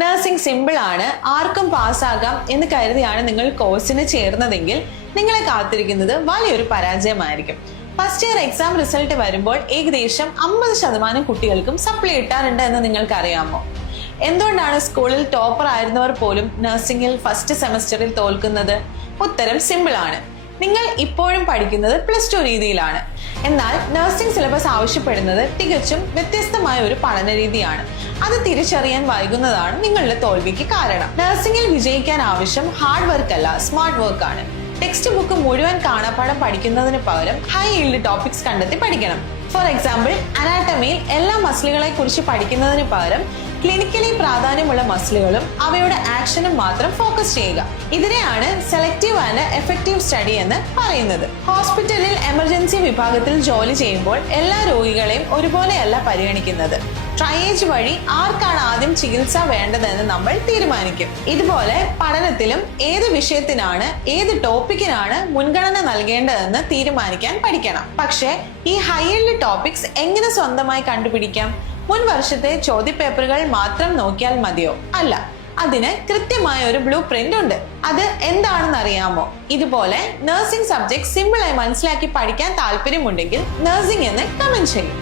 Nursing simple ആണ്, ആർക്കും പാസ്സാകാം എന്ന് കരുതിയാണ് നിങ്ങൾ കോഴ്സിന് ചേർന്നതെങ്കിൽ നിങ്ങളെ കാത്തിരിക്കുന്നത് വലിയൊരു പരാജയമായിരിക്കും. ഫസ്റ്റ് ഇയർ എക്സാം റിസൾട്ട് വരുമ്പോൾ ഏകദേശം 50% കുട്ടികൾക്കും സപ്ലി കിട്ടാറുണ്ട് എന്ന് നിങ്ങൾക്ക് അറിയാമോ? എന്തുകൊണ്ടാണ് സ്കൂളിൽ ടോപ്പർ ആയിരുന്നവർ പോലും നഴ്സിംഗിൽ ഫസ്റ്റ് സെമസ്റ്ററിൽ തോൽക്കുന്നത്? ഉത്തരം സിമ്പിൾ ആണ്. നിങ്ങൾ ഇപ്പോഴും പഠിക്കുന്നത് +2 രീതിയിലാണ്. എന്നാൽ നഴ്സിംഗ് സിലബസ് ആവശ്യപ്പെടുന്നത് തികച്ചും വ്യത്യസ്തമായ ഒരു പഠന രീതിയാണ്. അത് തിരിച്ചറിയാൻ വൈകുന്നതാണ് നിങ്ങളുടെ തോൽവിക്ക് കാരണം. നഴ്സിംഗിൽ വിജയിക്കാൻ ആവശ്യം ഹാർഡ് വർക്ക് അല്ല, സ്മാർട്ട് വർക്ക് ആണ്. ടെക്സ്റ്റ് ബുക്ക് മുഴുവൻ കാണാപ്പാഠം പഠിക്കുന്നതിന് പകരം ഹൈ ഈൽഡ് ടോപ്പിക്സ് കണ്ടെത്തി പഠിക്കണം. ഫോർ എക്സാമ്പിൾ, അനാട്ടമിയിൽ എല്ലാ മസിലുകളെ കുറിച്ച് പഠിക്കുന്നതിന് പകരം ക്ലിനിക്കലി പ്രാധാന്യമുള്ള മസിലുകളും അവയുടെ ആക്ഷനും മാത്രം ഫോക്കസ് ചെയ്യുക. ഇതിനെയാണ് സെലക്റ്റീവ് ആൻഡ് എഫക്റ്റീവ് സ്റ്റഡി എന്ന് പറയുന്നത്. ഹോസ്പിറ്റലിൽ എമർജൻസി വിഭാഗത്തിൽ ജോലി ചെയ്യുമ്പോൾ എല്ലാ രോഗികളെയും ഒരുപോലെയല്ല പരിഗണിക്കുന്നത്. ട്രയേജ് വഴി ആർക്കാണ് ആദ്യം ചികിത്സ വേണ്ടതെന്ന് നമ്മൾ തീരുമാനിക്കും. ഇതുപോലെ പഠനത്തിലും ഏത് വിഷയത്തിനാണ്, ഏത് ടോപ്പിക്കിനാണ് മുൻഗണന നൽകേണ്ടതെന്ന് തീരുമാനിക്കാൻ പഠിക്കണം. പക്ഷേ ഈ ഹൈ ഈൽഡ് ടോപ്പിക്സ് എങ്ങനെ സ്വന്തമായി കണ്ടുപിടിക്കാം? മുൻ വർഷത്തെ ചോദ്യപേപ്പറുകൾ മാത്രം നോക്കിയാൽ മതിയോ? അല്ല, അതിന് കൃത്യമായ ഒരു ബ്ലൂ പ്രിന്റ് ഉണ്ട്. അത് എന്താണെന്ന് അറിയാമോ? ഇതുപോലെ നഴ്സിംഗ് സബ്ജക്ട് സിമ്പിളായി മനസ്സിലാക്കി പഠിക്കാൻ താല്പര്യമുണ്ടെങ്കിൽ നഴ്സിംഗ് എന്ന് കമന്റ് ചെയ്യും.